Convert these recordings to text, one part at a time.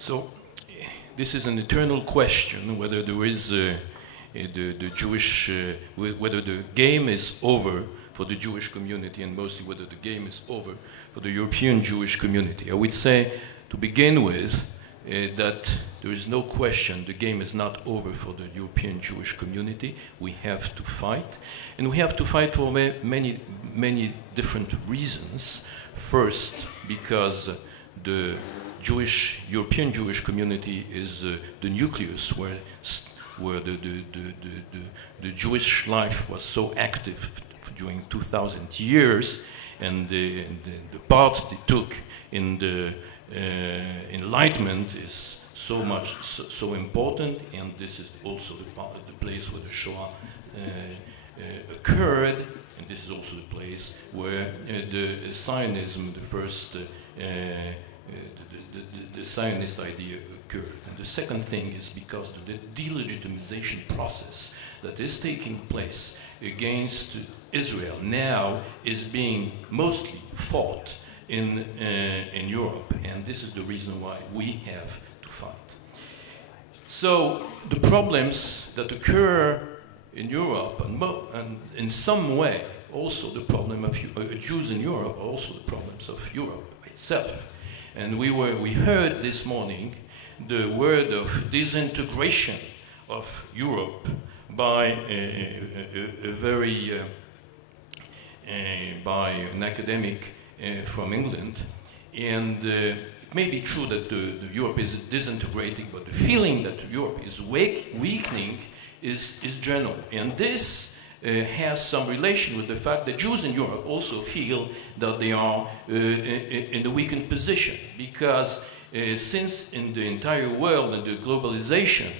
So this is an eternal question, whether there is the Jewish, whether the game is over for the Jewish community, and mostly whether the game is over for the European Jewish community. I would say, to begin with, that there is no question the game is not over for the European Jewish community. We have to fight, and we have to fight for many, many different reasons. First, because the European Jewish community is the nucleus where the Jewish life was so active during 2,000 years, and the part they took in the Enlightenment is so important, and this is also the place where the Shoah occurred, and this is also the place where the Zionism, the first the Zionist idea occurred. And the second thing is because the delegitimization process that is taking place against Israel now is being mostly fought in Europe, and this is the reason why we have to fight. So the problems that occur in Europe, and in some way also the problem of Jews in Europe, are also the problems of Europe itself. And we heard this morning the word of disintegration of Europe by by an academic from England, and it may be true that Europe is disintegrating, but the feeling that Europe is weakening is general, and this has some relation with the fact that Jews in Europe also feel that they are in a weakened position, because since in the entire world and the globalization,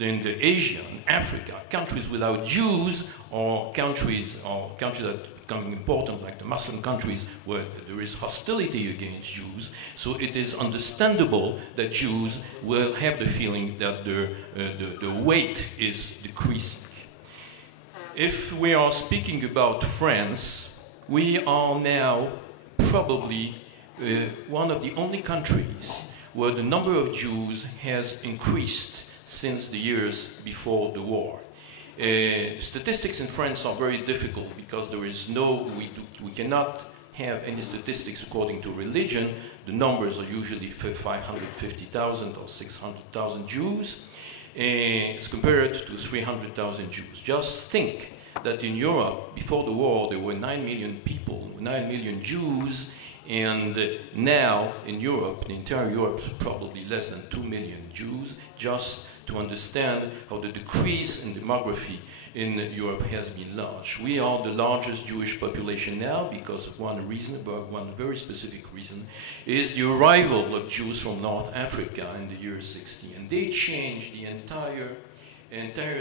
in the Asia and Africa, countries without Jews, or countries that become important, like the Muslim countries, where there is hostility against Jews, so it is understandable that Jews will have the feeling that the weight is decreasing. If we are speaking about France, we are now probably one of the only countries where the number of Jews has increased since the years before the war. Statistics in France are very difficult because there is we cannot have any statistics according to religion. The numbers are usually 550,000 or 600,000 Jews. It's compared to 300,000 Jews. Just think that in Europe, before the war, there were 9 million people, 9 million Jews, and now in Europe, the entire Europe, probably less than 2 million Jews, just to understand how the decrease in demography in Europe has been large. We are the largest Jewish population now because of one reason, but one very specific reason, is the arrival of Jews from North Africa in the year 60. And they changed the entire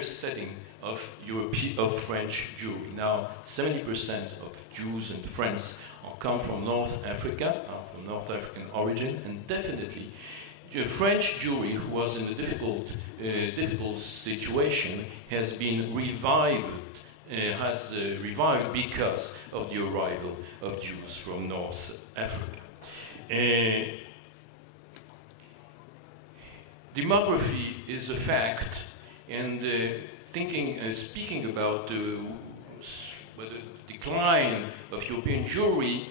setting of French Jewry. Now, 70% of Jews in France come from North Africa, from North African origin, and definitely the French Jewry, who was in a difficult situation, has been revived, because of the arrival of Jews from North Africa. Demography is a fact, and speaking about the decline of European Jewry,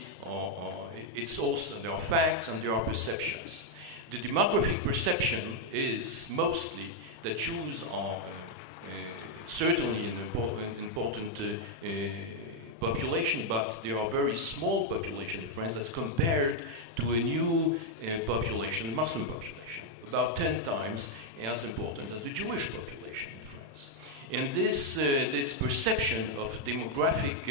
it's also, there are facts and there are perceptions. The demographic perception is mostly that Jews are certainly an important population, but they are a very small population in France as compared to a new population, Muslim population, about 10 times as important as the Jewish population in France. And this perception of demographic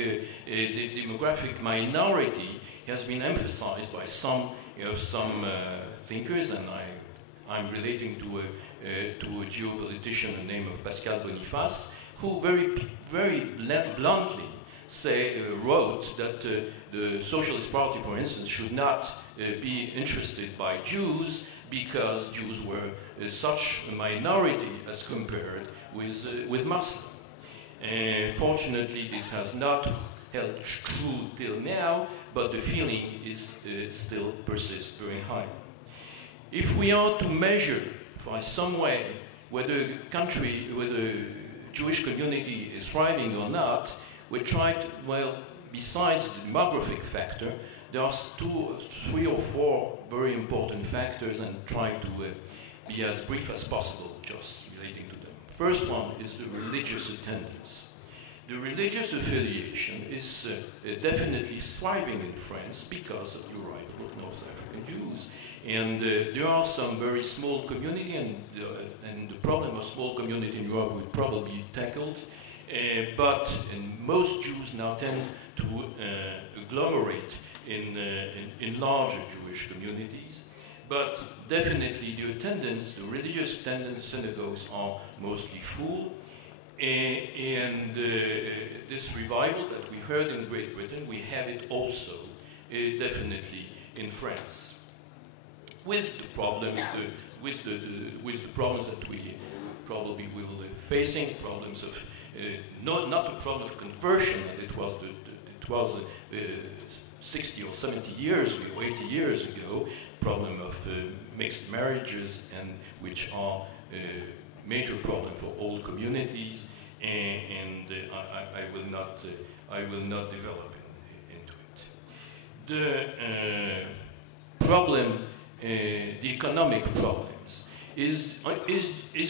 minority has been emphasized by some thinkers, and I'm relating to a geopolitician named Pascal Boniface, who very bluntly wrote that the Socialist Party, for instance, should not be interested by Jews because Jews were such a minority as compared with Muslims. Fortunately, this has not held true till now, but the feeling is still persists very high. if we are to measure by some way whether country, whether Jewish community is thriving or not, we try to, well, besides the demographic factor, there are 2, 3 or 4 very important factors, and try to be as brief as possible just relating to them. First one is the religious attendance. The religious affiliation is definitely thriving in France because of the arrival of North African Jews. And there are some very small community, and the problem of small community in Europe will probably be tackled. But most Jews now tend to agglomerate in larger Jewish communities. But definitely the attendance, the religious attendance, synagogues are mostly full. And this revival that we heard in Great Britain, we have it also definitely in France. With the problems, with the problems that we probably will facing, problems of not the problem of conversion that it was 60 or 70 years ago, 80 years ago, problem of mixed marriages, and which are major problem for all communities, and I will not develop into it. The problem, the economic problems, is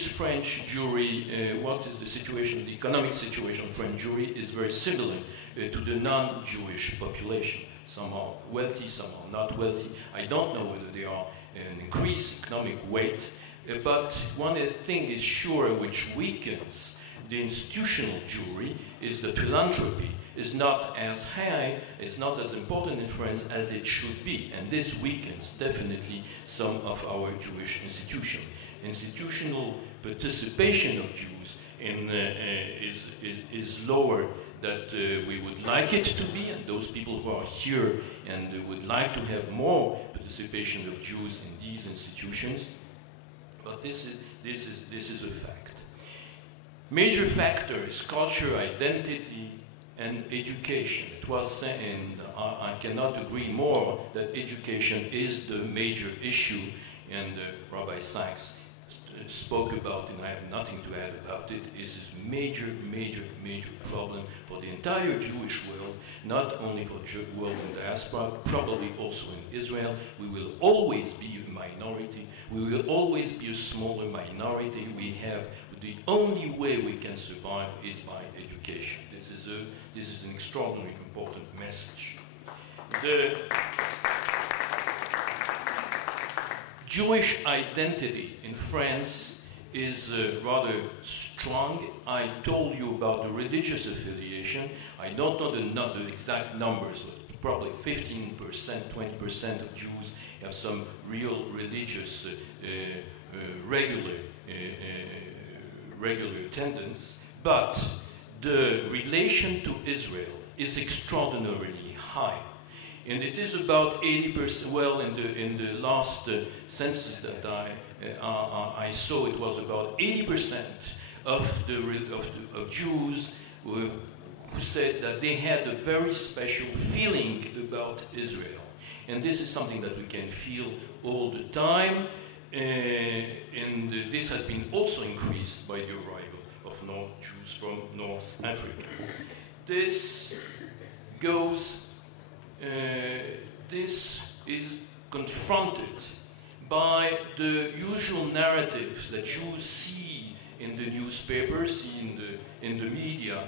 French Jewry. What is the situation? The economic situation of French Jewry is very similar to the non-Jewish population. Some are wealthy, some are not wealthy. I don't know whether they are an increased economic weight. But one thing is sure, which weakens the institutional Jewry, is that philanthropy is not as high, it's not as important in France as it should be. And this weakens definitely some of our Jewish institutions. Institutional participation of Jews is lower than we would like it to be, and those people who are here and would like to have more participation of Jews in these institutions. But this is a fact. Major factors: culture, identity, and education. It was said, and I cannot agree more, that education is the major issue, and Rabbi Sachs spoke about, and I have nothing to add about it. This is major problem for the entire Jewish world, not only for the world in diaspora, probably also in Israel. We will always be a minority. We will always be a smaller minority. The only way we can survive is by education. This is an extraordinarily important message. The Jewish identity in France is rather strong. I told you about the religious affiliation. I don't know the exact numbers, but probably 15%, 20% of Jews have some real religious regular attendance. But the relation to Israel is extraordinarily high. And it is about 80%. Well, in the last census that I saw, it was about 80% of Jews who said that they had a very special feeling about Israel. And this is something that we can feel all the time. And this has been also increased by the arrival of Jews from North Africa. This is confronted by the usual narratives that you see in the newspapers, in the media,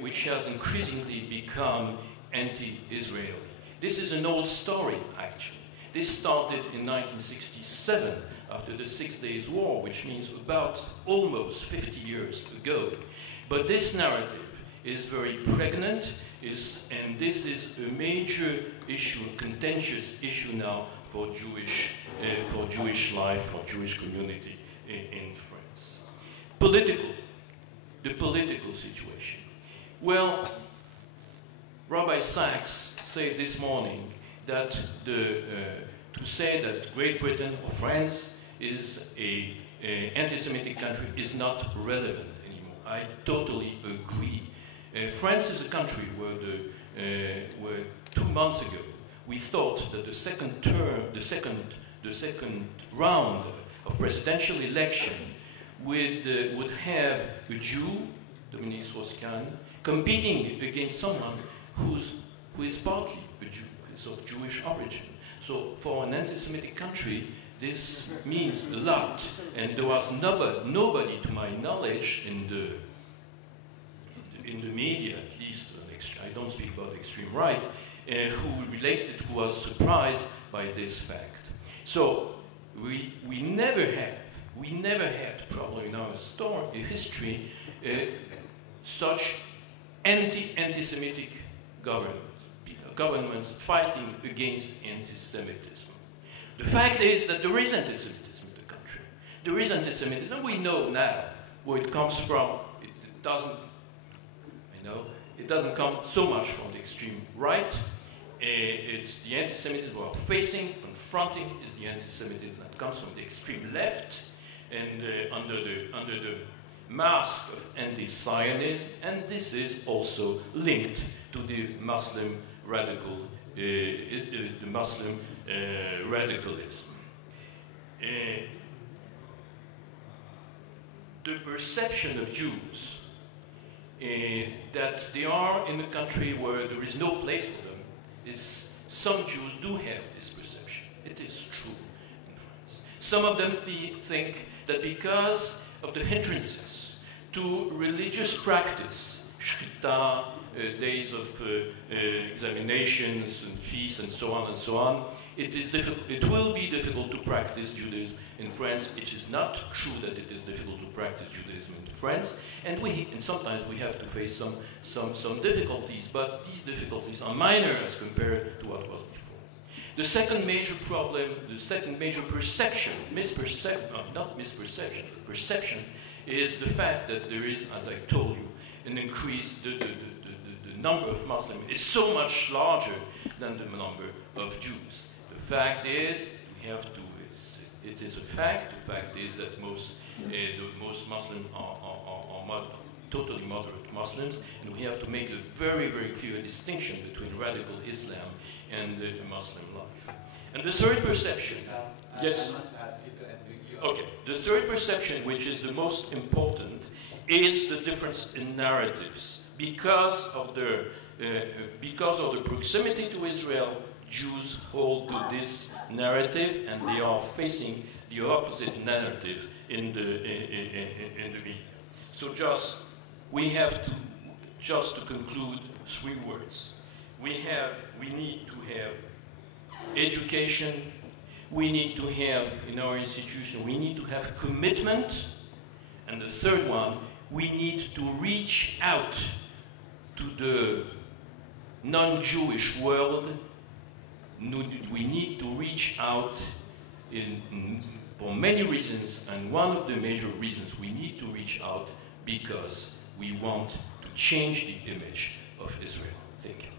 which has increasingly become anti-Israeli. This is an old story, actually. This started in 1967, after the 6 Days War, which means about almost 50 years ago. But this narrative is very pregnant, and this is a major issue, a contentious issue now for Jewish life, for Jewish community in France. The political situation. Well, Rabbi Sachs said this morning that to say that Great Britain or France is an anti-Semitic country is not relevant anymore. I totally agree. France is a country where 2 months ago we thought that the second the second round of presidential election would have a Jew, Dominique Strauss-Kahn, competing against someone who is partly a Jew, is of Jewish origin. So for an anti-Semitic country, this means a lot. And there was nobody, to my knowledge, in the media, at least, I don't speak about the extreme right, who was surprised by this fact. So we never had, probably in our history, such anti-Semitic governments fighting against anti-Semitism. The fact is that there is anti-Semitism in the country. There is anti-Semitism. We know now where it comes from. It doesn't, it doesn't come so much from the extreme right. It's the anti-Semitism we're confronting is the anti-Semitism that comes from the extreme left, and under the mask of anti-Zionism, and this is also linked to the Muslim radicalism. The perception of Jews that they are in a country where there is no place for them is, some Jews do have this perception. It is true in France. Some of them think that because of the hindrances to religious practice, shkita, days of examinations and feasts and so on, it will be difficult to practice Judaism in France. It is not true that it is difficult to practice Judaism in France, and sometimes we have to face some difficulties, but these difficulties are minor as compared to what was before. The second major problem, the second major perception, perception, is the fact that there is, as I told you, an increase, the number of Muslims is so much larger than the number of Jews. The fact is, it is a fact. The fact is that most Muslims are totally moderate Muslims, and we have to make a very, very clear distinction between radical Islam and Muslim life. And the third perception, yes? I must ask you to end your... Okay. The third perception, which is the most important, is the difference in narratives. Because of the proximity to Israel, Jews hold to this narrative, and they are facing the opposite narrative in the media. So we have to conclude 3 words. We need to have education. We need to have, in our institution, we need to have commitment. And the third one, we need to reach out to the non-Jewish world. We need to reach out for many reasons, and one of the major reasons we need to reach out because we want to change the image of Israel. Thank you.